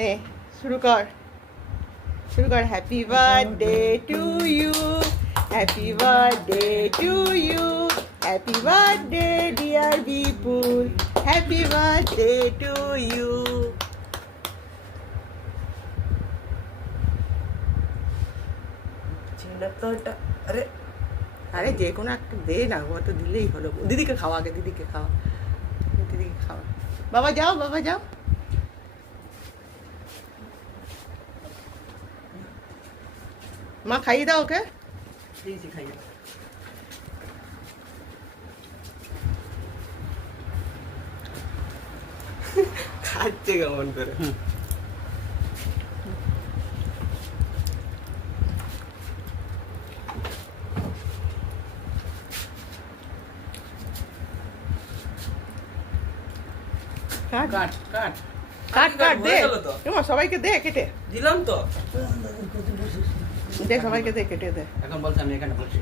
নে শুরু কর happy birthday to you happy birthday to you happy birthday dear Bipul happy birthday to you আরে আরে যে কোনো একটা দে না ও তো দিলেই হলো দিদিকে খাওয়া আগে দিদিকে খাওয়া বাবা যাও মা খাইয়ে দাও ওকে দিয়েছি খাইয়ে দাও। খাচ্ছে কেমন করে কাট কাট কাট কাট কাট দে হয়ে গেল তো। তোমার সবাইকে দে কেটে দিলাম তো দে সবাইকে দে কেটে দে এখন বলছে আমি এখানে বলছি